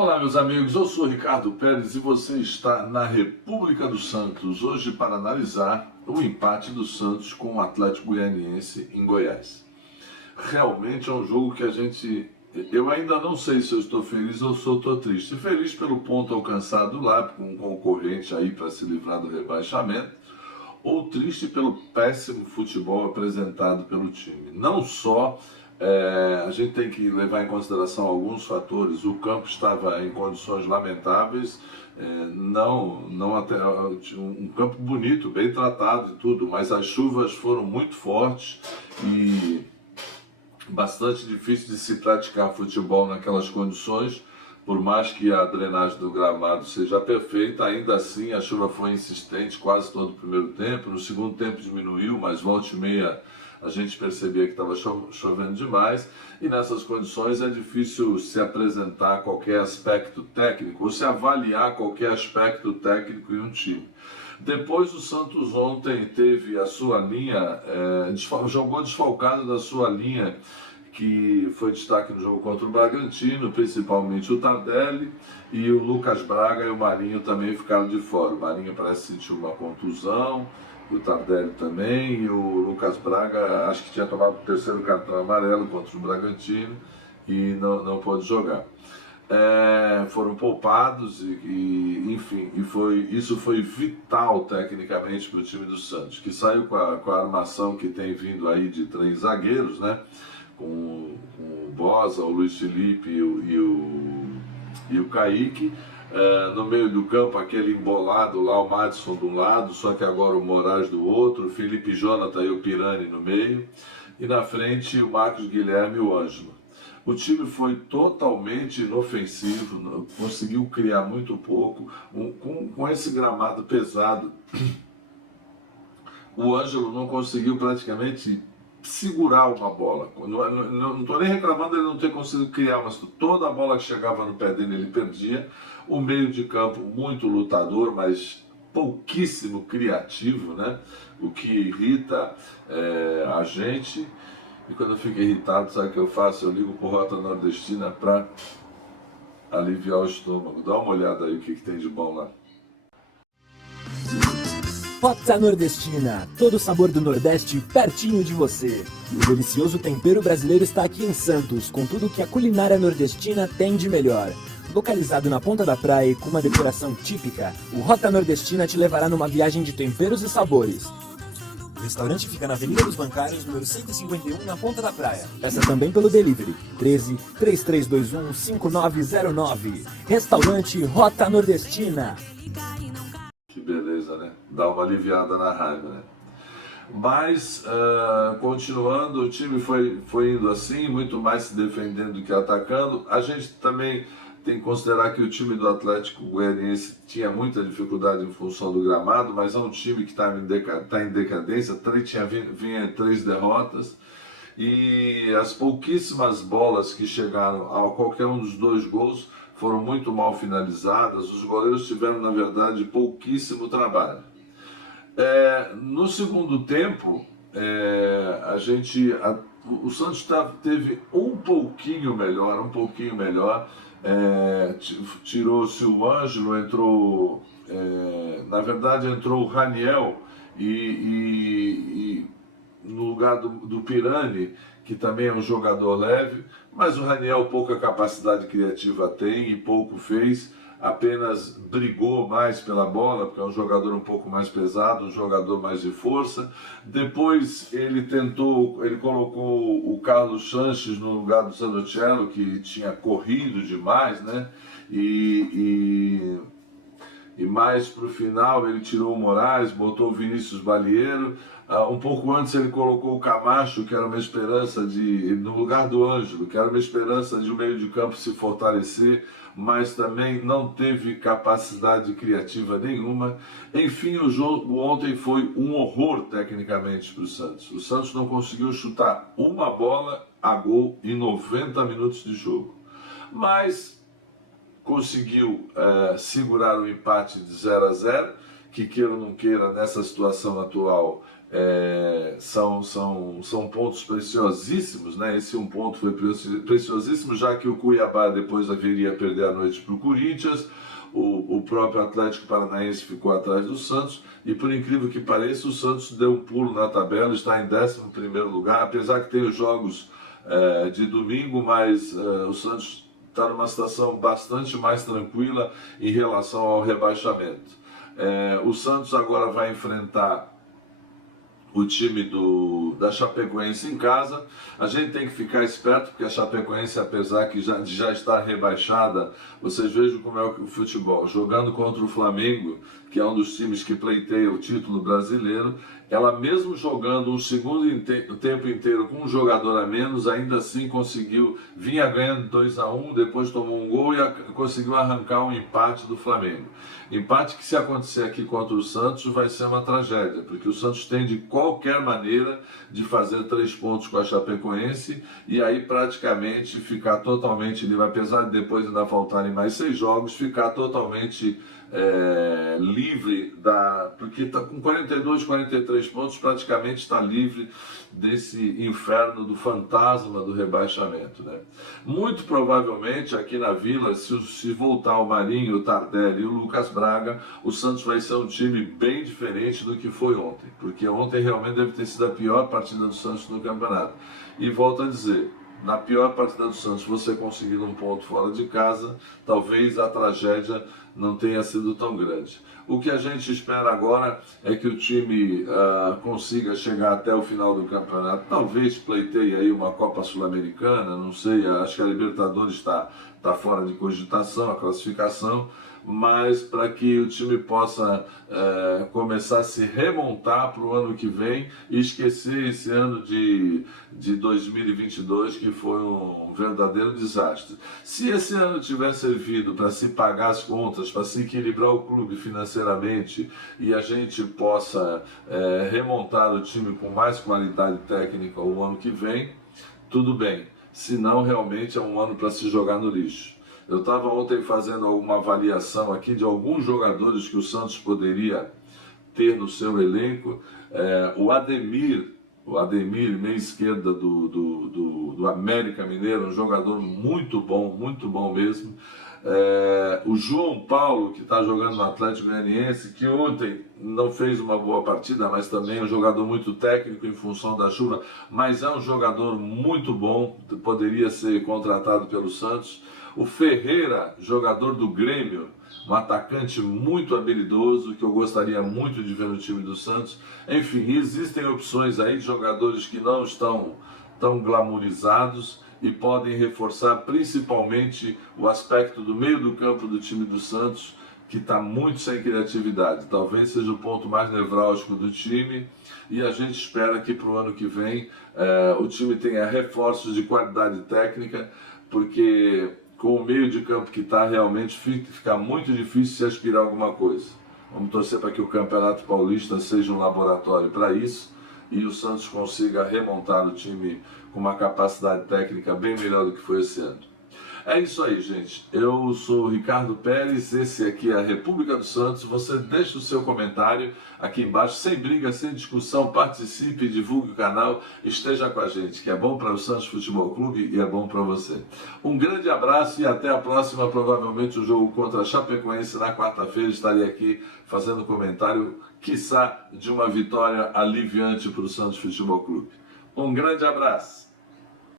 Olá, meus amigos, eu sou Ricardo Pérez e você está na República dos Santos, hoje para analisar o empate do Santos com o Atlético Goianiense em Goiás. Realmente é um jogo que eu ainda não sei se eu estou feliz ou se eu estou triste. Feliz pelo ponto alcançado lá, com um concorrente aí para se livrar do rebaixamento, ou triste pelo péssimo futebol apresentado pelo time. Não só a gente tem que levar em consideração alguns fatores. O campo estava em condições lamentáveis, não até um campo bonito, bem tratado e tudo, mas as chuvas foram muito fortes e bastante difícil de se praticar futebol naquelas condições. Por mais que a drenagem do gramado seja perfeita, ainda assim a chuva foi insistente quase todo o primeiro tempo. No segundo tempo diminuiu, mas volta e meia a gente percebia que estava chovendo demais. E nessas condições é difícil se apresentar qualquer aspecto técnico, ou se avaliar qualquer aspecto técnico em um time. Depois o Santos ontem teve a sua linha, jogou desfalcado da sua linha, que foi destaque no jogo contra o Bragantino, principalmente o Tardelli, e o Lucas Braga e o Marinho também ficaram de fora. O Marinho parece sentir uma contusão, o Tardelli também, e o Lucas Braga acho que tinha tomado o terceiro cartão amarelo contra o Bragantino e não pôde jogar. Foram poupados enfim, isso foi vital tecnicamente para o time do Santos, que saiu com a armação que tem vindo aí de 3 zagueiros, né? Com o Bosa, o Luiz Felipe e o Kaique. No meio do campo, aquele embolado lá, o Madison de um lado, só que agora o Moraes do outro, o Felipe Jonathan e o Pirani no meio, e na frente o Marcos Guilherme e o Ângelo. O time foi totalmente inofensivo, conseguiu criar muito pouco, com esse gramado pesado. O Ângelo não conseguiu praticamente segurar uma bola. Não estou nem reclamando ele não ter conseguido criar, mas toda a bola que chegava no pé dele ele perdia. O meio de campo muito lutador, mas pouquíssimo criativo, né? O que irrita a gente. E quando eu fico irritado, sabe o que eu faço? Eu ligo para o Rota Nordestina para aliviar o estômago. Dá uma olhada aí o que tem de bom lá. Rota Nordestina, todo o sabor do Nordeste pertinho de você. O delicioso tempero brasileiro está aqui em Santos, com tudo que a culinária nordestina tem de melhor. Localizado na ponta da praia e com uma decoração típica, o Rota Nordestina te levará numa viagem de temperos e sabores. O restaurante fica na Avenida dos Bancários, número 151, na ponta da praia. Peça também pelo delivery, 13 3321 5909. Restaurante Rota Nordestina. Que beleza, né? Dá uma aliviada na raiva, né? Mas, continuando, o time foi indo assim, muito mais se defendendo do que atacando. A gente também tem que considerar que o time do Atlético Goianiense tinha muita dificuldade em função do gramado, mas é um time que está em decadência, vinha 3 derrotas, e as pouquíssimas bolas que chegaram a qualquer um dos 2 gols foram muito mal finalizadas. Os goleiros tiveram, na verdade, pouquíssimo trabalho. No segundo tempo, o Santos teve um pouquinho melhor. Tirou-se o Ângelo, entrou o Raniel e no lugar do Pirani, que também é um jogador leve, mas o Raniel pouca capacidade criativa tem e pouco fez, apenas brigou mais pela bola, porque é um jogador um pouco mais pesado, um jogador mais de força. Depois ele colocou o Carlos Sanches no lugar do Zanochello, que tinha corrido demais, né? E mais para o final ele tirou o Moraes, botou o Vinícius Balieiro. Um pouco antes ele colocou o Camacho, que era uma esperança no lugar do Ângelo, que era uma esperança de o meio de campo se fortalecer, mas também não teve capacidade criativa nenhuma. Enfim, o jogo ontem foi um horror tecnicamente para o Santos. O Santos não conseguiu chutar uma bola a gol em 90 minutos de jogo. Mas conseguiu segurar o empate de 0-0, que queira ou não queira, nessa situação atual, são pontos preciosíssimos, né? Esse um ponto foi preciosíssimo, já que o Cuiabá depois haveria perder a noite para o Corinthians, o próprio Atlético Paranaense ficou atrás do Santos, e por incrível que pareça, o Santos deu um pulo na tabela, está em 11º lugar, apesar que tem os jogos de domingo, mas o Santos está numa situação bastante mais tranquila em relação ao rebaixamento. O Santos agora vai enfrentar o time da Chapecoense em casa. A gente tem que ficar esperto, porque a Chapecoense, apesar de já estar rebaixada, vocês vejam como é o futebol, jogando contra o Flamengo, que é um dos times que pleiteia o título brasileiro, ela mesmo jogando um segundo tempo inteiro com um jogador a menos, ainda assim conseguiu, vinha ganhando 2-1, depois tomou um gol e conseguiu arrancar um empate do Flamengo. Empate que, se acontecer aqui contra o Santos, vai ser uma tragédia, porque o Santos tem de qualquer maneira de fazer 3 pontos com a Chapecoense e aí praticamente ficar totalmente livre, apesar de depois ainda faltarem mais 6 jogos, ficar totalmente livre, porque está com 42, 43 pontos, praticamente está livre desse inferno do fantasma do rebaixamento, né? Muito provavelmente aqui na Vila, se voltar o Marinho, o Tardelli e o Lucas Braga, o Santos vai ser um time bem diferente do que foi ontem, porque ontem realmente deve ter sido a pior partida do Santos no campeonato. E volto a dizer, na pior partida do Santos, você conseguindo um ponto fora de casa, talvez a tragédia não tenha sido tão grande. O que a gente espera agora é que o time consiga chegar até o final do campeonato, talvez pleiteie aí uma Copa Sul-Americana, não sei, acho que a Libertadores está fora de cogitação, a classificação, mas para que o time possa começar a se remontar para o ano que vem e esquecer esse ano de 2022, que foi um verdadeiro desastre. Se esse ano tiver servido para se pagar as contas, para se equilibrar o clube financeiramente e a gente possa remontar o time com mais qualidade técnica o ano que vem, tudo bem. Se não, realmente é um ano para se jogar no lixo. Eu estava ontem fazendo uma avaliação aqui de alguns jogadores que o Santos poderia ter no seu elenco. O Ademir, meia esquerda do América Mineiro, um jogador muito bom mesmo. O João Paulo, que está jogando no Atlético Goianiense, que ontem não fez uma boa partida, mas também é um jogador muito técnico em função da chuva, mas é um jogador muito bom, poderia ser contratado pelo Santos. O Ferreira, jogador do Grêmio, um atacante muito habilidoso, que eu gostaria muito de ver no time do Santos. Enfim, existem opções aí de jogadores que não estão tão glamourizados e podem reforçar principalmente o aspecto do meio do campo do time do Santos, que está muito sem criatividade. Talvez seja o ponto mais nevrálgico do time, e a gente espera que para o ano que vem o time tenha reforços de qualidade técnica, porque com o meio de campo que está, realmente fica muito difícil se aspirar a alguma coisa. Vamos torcer para que o Campeonato Paulista seja um laboratório para isso e o Santos consiga remontar o time com uma capacidade técnica bem melhor do que foi esse ano. É isso aí, gente. Eu sou o Ricardo Pérez, esse aqui é a República do Santos. Você deixa o seu comentário aqui embaixo, sem briga, sem discussão, participe, divulgue o canal, esteja com a gente, que é bom para o Santos Futebol Clube e é bom para você. Um grande abraço e até a próxima. Provavelmente o jogo contra a Chapecoense na quarta-feira estarei aqui fazendo comentário, quiçá, de uma vitória aliviante para o Santos Futebol Clube. Um grande abraço.